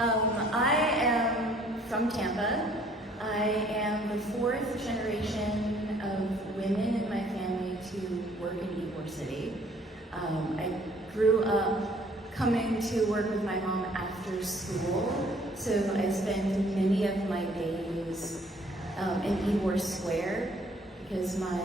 I am from Tampa. I am the fourth generation of women in my family to work in Ybor City. I grew up coming to work with my mom after school, so I spend many of my days in Ybor Square because my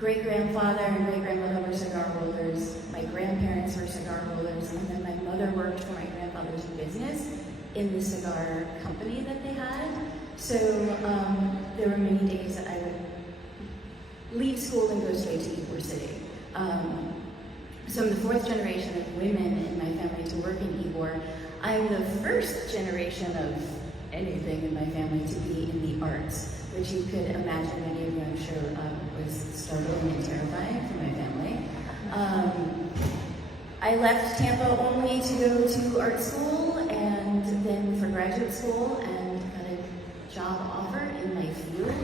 great-grandfather and great-grandmother were cigar rollers, my grandparents were cigar rollers, and then my mother worked for my grandfather's business in the cigar company that they had. So there were many days that I would leave school and go straight to Ybor City. So I'm the fourth generation of women in my family to work in Ybor. I'm the first generation of anything in my family to be in the arts, which you could imagine many of you, I'm sure, was startling and terrifying for my family. I left Tampa only to go to art school and then for graduate school and got a job offer in my field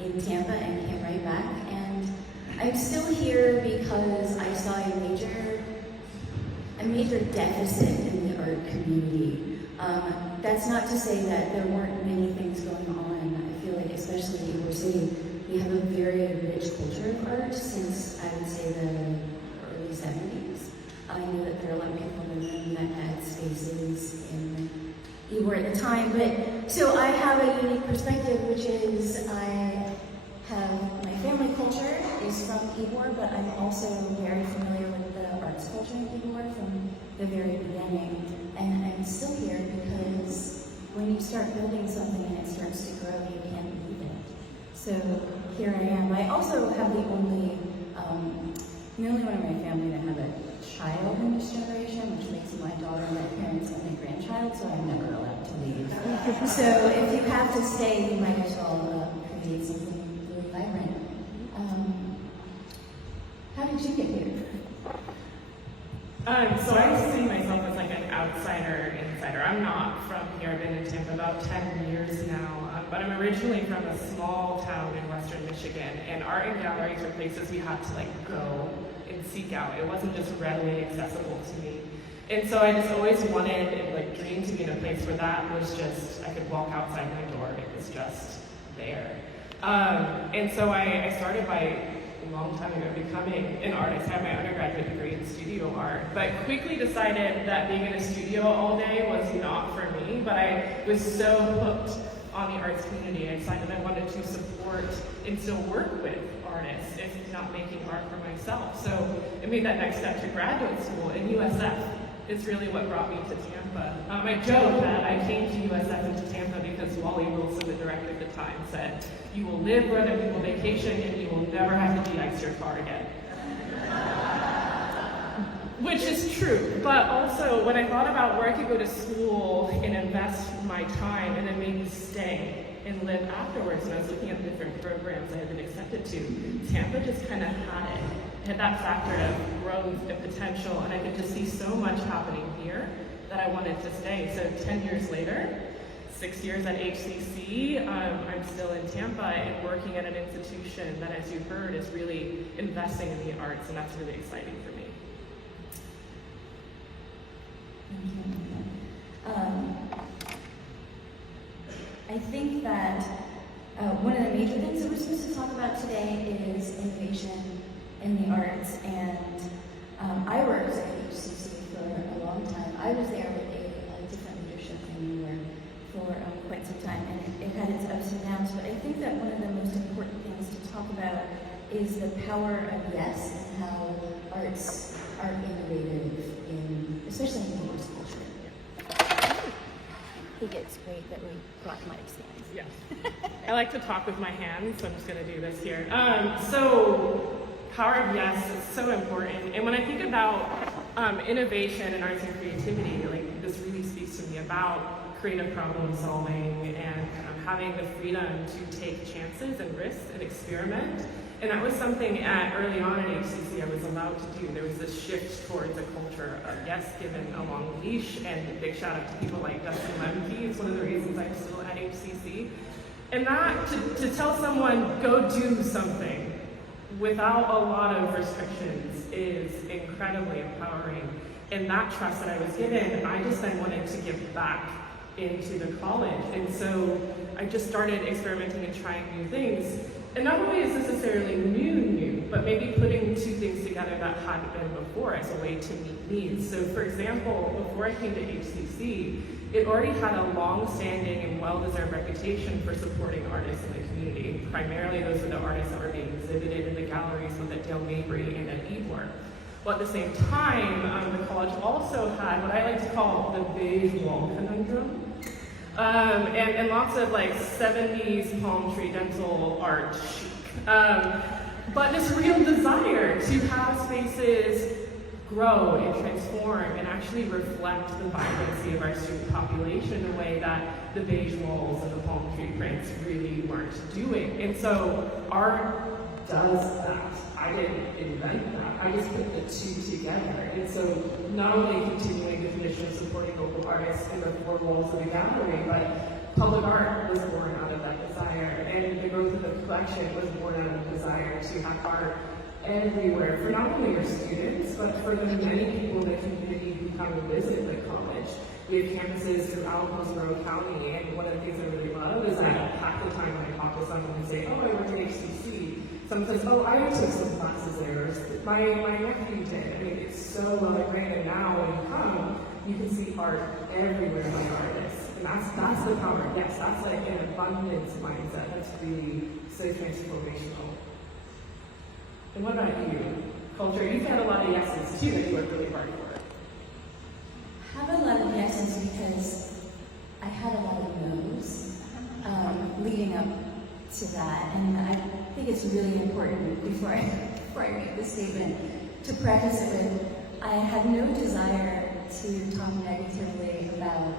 in Tampa and came right back. And I'm still here because I saw a major deficit in the art community. That's not to say that there weren't many things going on. I feel like, especially in Ybor City, we have a very rich culture of art since, I would say, the early 70s. I know that there are a lot of people in the room that had spaces in Ybor at the time, but so I have a unique perspective, which is I have my family culture is from Ybor, but I'm also very familiar with the arts culture in Ybor from the very beginning. And I'm still here because when you start building something and it starts to grow, you can't leave it. So here I am. I also have the only one in my family to have a child in this generation, which makes my daughter my parents' only grandchild, so I'm never allowed to leave. So if you have to stay, you might as well create something really vibrant. How did you get here? So I see myself as like an outsider, insider. I'm not from here. I've been in Tampa about 10 years now, but I'm originally from a small town in western Michigan, and art and galleries are places we had to like go and seek out. It wasn't just readily accessible to me. And so I just always wanted and like dreamed to be in a place where that was just, I could walk outside my door and it was just there. And so I started by a long time ago becoming an artist. I had my undergraduate degree in studio art, but quickly decided that being in a studio all day was not for me, but I was so hooked on the arts community. I decided I wanted to support and still work with artists, if not making art for myself. So I made that next step to graduate school in USF. It's really what brought me to Tampa. I joke that I came to USF and to Tampa because Wally Wilson, the director at the time, said, "You will live where other people vacation and you will never have to de-ice your car again." Which is true, but also when I thought about where I could go to school and invest my time and then maybe stay and live afterwards, and I was looking at the different programs I had been accepted to, Tampa just kind of had it. It had that factor of growth and potential, and I could just see so much happening here that I wanted to stay. So 10 years later, 6 years at HCC, I'm still in Tampa and working at an institution that, as you heard, is really investing in the arts, and that's really exciting for me. I think that one of the major things that we're supposed to talk about today is innovation in the arts, and I worked at HCC for a long time. I was there with a different leadership than you were for quite some time, and it had its ups and downs, but I think that one of the most important things to talk about is the power of yes and how arts are innovative in, especially in English culture. I think it's great that we brought mic stands. Yes. I like to talk with my hands, so I'm just going to do this here. So power of yes is so important. And when I think about innovation in arts and creativity, like this really speaks to me about creative problem solving and having the freedom to take chances and risks and experiment. And that was something early on at HCC I was allowed to do. There was this shift towards a culture of yes, given a long leash, and a big shout out to people like Dustin Lemke. It's one of the reasons I'm still at HCC. And that, to tell someone, go do something, without a lot of restrictions is incredibly empowering. And that trust that I was given, I just then wanted to give back into the college. And so I just started experimenting and trying new things. And not only is this necessarily new, but maybe putting two things together that hadn't been before as a way to meet needs. So for example, before I came to HCC, it already had a long-standing and well-deserved reputation for supporting artists in the community. Primarily, those were the artists that were being exhibited in the galleries both at Dale Mabry and at Ybor. Well, at the same time, the college also had what I like to call the beige wall conundrum. And lots of like 70s palm tree dental art chic. But this real desire to have spaces grow and transform and actually reflect the vibrancy of our student population in a way that the beige walls and the palm tree prints really weren't doing. And so art does that. I didn't invent that. I just put the two together. And so not only continuing the tradition of supporting local artists in the four walls of the gallery, but public art was born out of that desire. And the growth of the collection was born out of the desire to have art everywhere for not only your students, but for the many people in the community who come and visit the college. We have campuses throughout Hillsborough County, and one of the things I really love is that half the time when I talk to someone and say, oh, I went to HCC, someone says, oh, I took some classes there, or my nephew did. I mean, it's so well ingrained, and now when you come, you can see art everywhere by artists. And that's the power. Yes, that's like an abundance mindset. That's really so transformational. And what about you? Culture, you've had a lot of yeses too that you worked really hard for. I have a lot of yeses because I had a lot of no's leading up to that, and I think it's really important before I make this statement to preface it with I had no desire to talk negatively about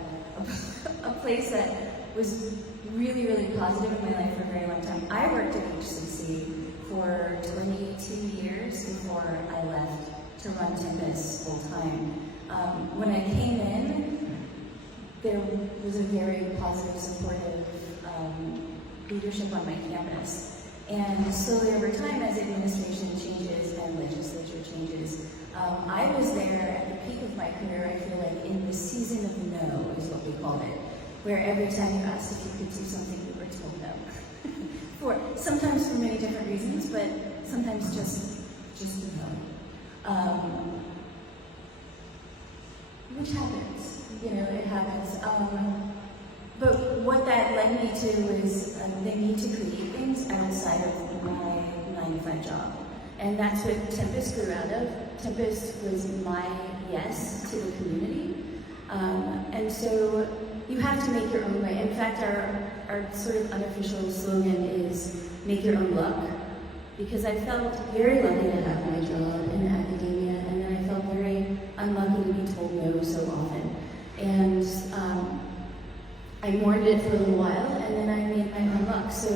a place that was really, really positive in my life for a very long time. I worked at HCC for 22 years before I left to run Tempus full time. When I came in, there was a very positive, supportive leadership on my campus. And slowly over time, as administration changes and legislature changes, I was there at the peak of my career, I feel like, in the season of no, is what we called it, where every time you asked if you could do something, you were told no. Sometimes for many different reasons, but sometimes just no. Which happens, it happens. But what that led me to was the need to create things outside of my 9-to-5 job. And that's what Tempus grew out of. Tempus was my yes to the community. And so you have to make your own way. In fact, our sort of unofficial slogan is make your own luck. Because I felt very lucky to have my job in academia, and then I felt very unlucky to be told no so often. And I mourned it for a little while, and then I made my own luck. So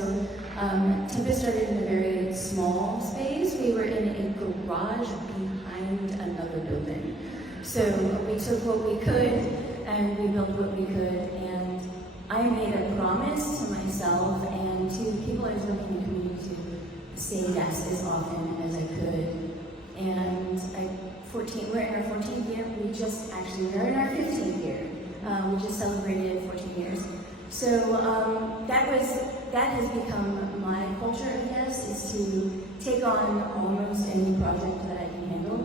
Tempus started in a very small space. We were in a garage behind another building. So we took what we could, and we built what we could, and I made a promise to myself and to people I was working in the community to say yes as often as I could. And we're in our 14th year. We're in our 15th year. We just celebrated 14 years. So that has become my culture, I guess, is to take on almost any project that I can handle.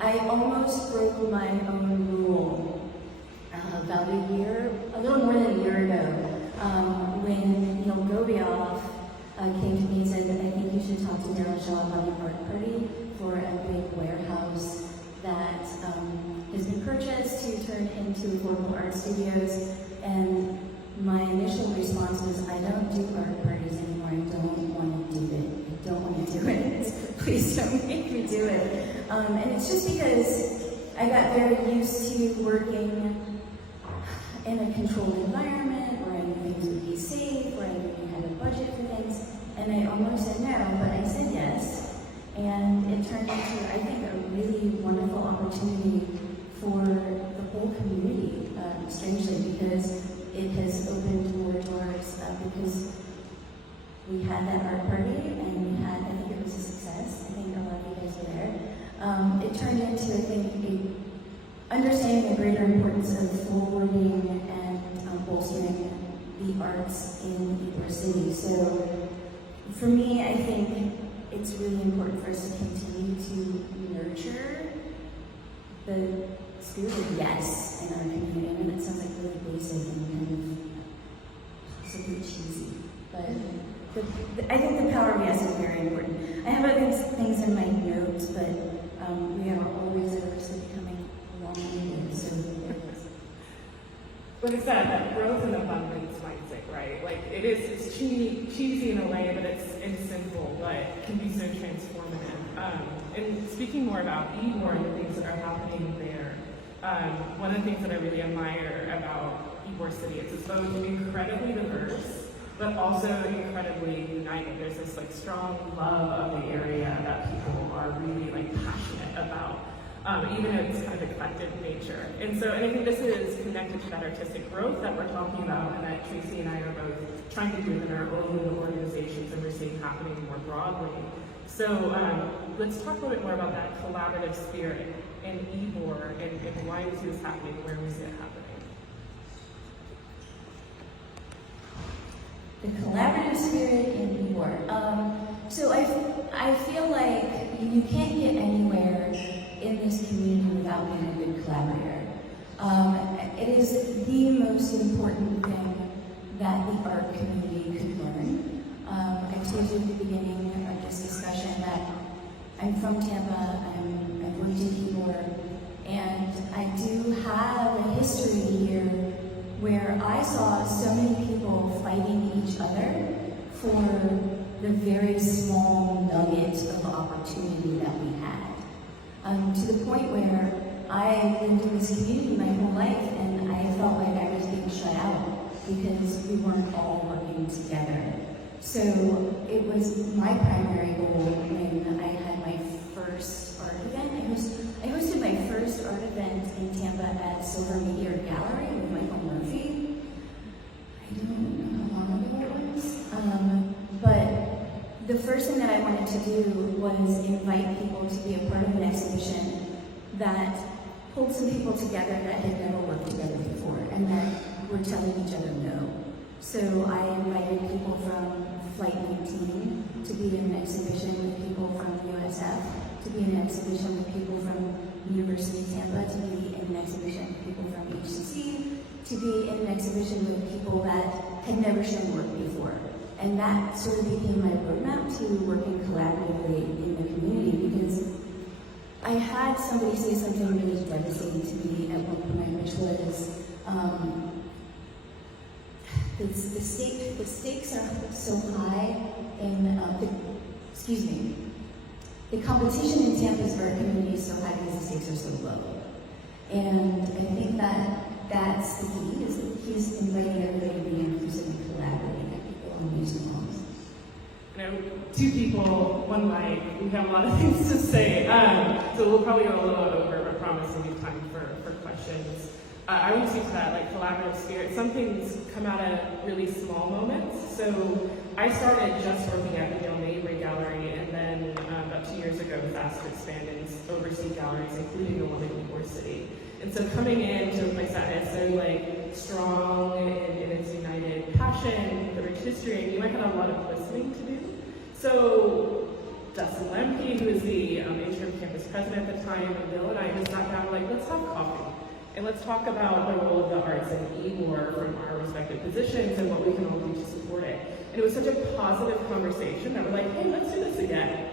I almost broke my own rule about a little more than a year ago, when Neil Gobioff came to me and said, I think you should talk to Daryl Shaw about an art party for a big warehouse that has been purchased to turn into affordable art studios. And my initial response was, I don't do art parties anymore. I don't want to do it. I don't want to do it. Please don't make me do it. And it's just because I got very used to working in a controlled environment where I knew things would be safe, where I knew you had a budget for things. And I almost said no, but I said yes. And it turned into, I think, a really wonderful opportunity for the whole community, strangely, because it has opened more doors, because we had that art party, and we had, I think it I think understanding the greater importance of forwarding and bolstering the arts in Ybor City. So for me, I think it's really important for us to continue to nurture the spirit of yes in our community. I know that sounds like really basic and kind of possibly cheesy, but I think the power of yes is very important. I have other things in my notes, but we are always at risk of becoming long-winded, so there it is. Like I said, that growth and abundance mindset, right? Like it's cheesy in a way, but it's simple, but can be so transformative. And speaking more about Ybor and the things that are happening there, one of the things that I really admire about Ybor City is it's both incredibly diverse, but also incredibly united. There's this like strong love of the area that people are really like passionate about, even though it's kind of eclectic nature. And I think this is connected to that artistic growth that we're talking about and that Tracy and I are both trying to do within our own organizations and we're seeing happening more broadly. So let's talk a little bit more about that collaborative spirit in Ybor and why we see this happening, where we see it happening. The collaborative spirit in Ybor. So I feel like you can't get anywhere in this community without being a good collaborator. It is the most important thing that the art community could learn. I told you at the beginning of this discussion that I'm from Tampa, I've worked in Ybor, and I do have a history here where I saw so many people fighting each other for the very small nugget of opportunity that we had. To the point where I lived in this community my whole life and I felt like I was being shut out because we weren't all working together. So it was my primary goal when I had my first art event. I hosted my first art event in Tampa at Silver Meteor Gallery with Michael Murphy. I don't know how long ago it was. But the first thing that I wanted to do was invite people to be a part of an exhibition that pulled some people together that had never worked together before and that were telling each other no. So I invited people from Flight 19 to be in an exhibition with people from USF, to be in an exhibition with people from University of Tampa, to be in an exhibition with people from HCC, to be in an exhibition with people that had never shown work before. And that sort of became my roadmap to working collaboratively in the community, because I had somebody say something really devastating to me at one point, which was, the stakes are so high in, the competition in Tampa's art community is so high because the stakes are so low. And I think that's the key, is that he's inviting everybody to be inclusive and collaborating at people on these homes. Two people, one mic, we have a lot of things to say, so we'll probably go a little over, but promise we'll leave time for questions. I would speak to that, like, collaborative spirit. Some things come out of really small moments. So I started just working at the Dale Mabry Gallery, and then about 2 years ago was asked to expand and oversee galleries, including the one in Ybor City. And so coming into a place that is so like strong in its united passion, the rich history, I knew I had a lot of listening to do. So Dustin Lemke, who was the interim campus president at the time, and Bill and I just sat down like, let's have coffee. And let's talk about the role of the arts in Ybor from our respective positions and what we can all do to support it. And it was such a positive conversation that we're like, hey, let's do this again.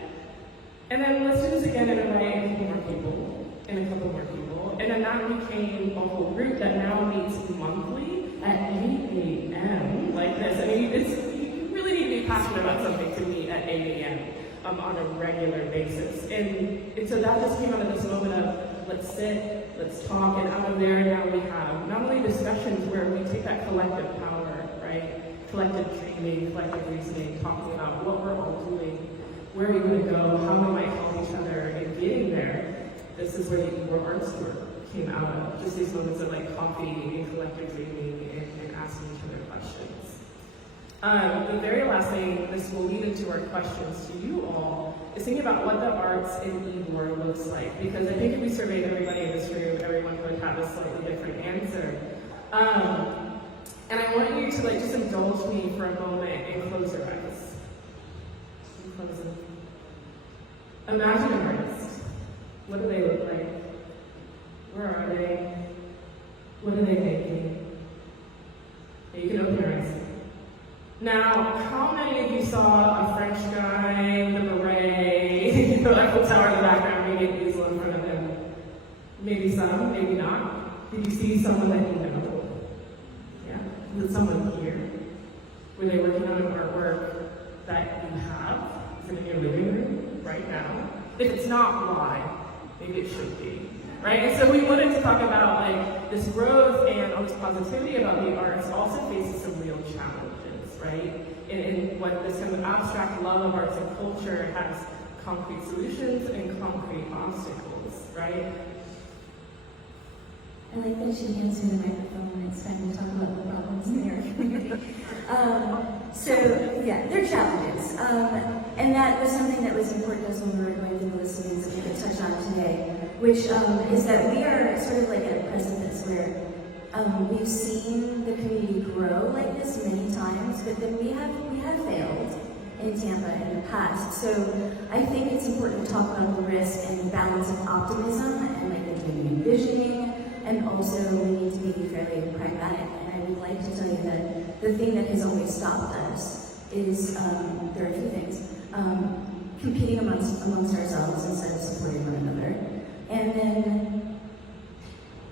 And then let's do this again and invite a couple more people, and a couple more people. And then that became a whole group that now meets monthly at 8 a.m. like this. I mean, you really need to be passionate about something to meet at 8 a.m. On a regular basis. And so that just came out of this moment of, let's sit, let's talk, and out of there now we have not only discussions where we take that collective power, right? Collective dreaming, collective reasoning, talking about what we're all doing, where we want to go, how we might help each other in getting there. This is where the Ybor Arts Tour came out of, just these moments of like coffee and collective dreaming and asking each other questions. The very last thing, this will lead into our questions to you all, is thinking about what the arts in Ybor looks like. Because I think if we surveyed everybody in this room, everyone would have a slightly different answer. And I want you to just indulge me for a moment and close your eyes. Close them. Imagine an artist. What do they look like? Where are they? What are they making? You can open your eyes. Now, how many of you saw a French guy with a beret, Eiffel Tower in the background, maybe an easel in front of him? Maybe some, maybe not. Did you see someone that you know? Yeah? Was it someone here? Were they working on an artwork that you have? Is it in your living room right now? If it's not, why? Maybe it should be. Right? And so we wanted to talk about this growth and all this positivity about the arts also faces some real challenges, right? And what this kind of abstract love of arts and culture has concrete solutions and concrete obstacles, right? I like that she hands me the microphone when it's time to talk about the problems in our community. There are challenges. And that was something that was important to us when we were going through the listings that we could touch on today, which is that we are sort of like at a precipice where we've seen the community grow like this many times, but then we have failed in Tampa in the past. So I think it's important to talk about the risk and the balance of optimism and the envisioning, and also we need to be fairly pragmatic. And I would like to tell you that the thing that has always stopped us is, there are a few things, competing amongst ourselves instead of supporting one another. And then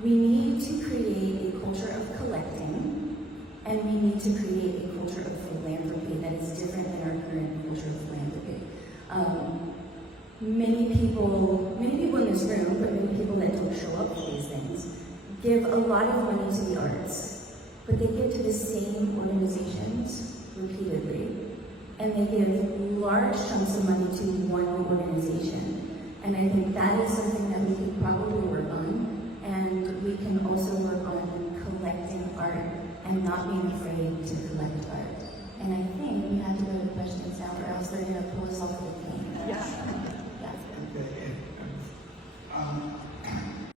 we need to create a culture of collecting, and we need to create a culture of philanthropy that is different than our current culture of philanthropy. Many people in this room, but many people that don't show up for these things, give a lot of money to the arts, but they give to the same organizations repeatedly, and they give large chunks of money to one organization. And I think that is something that we could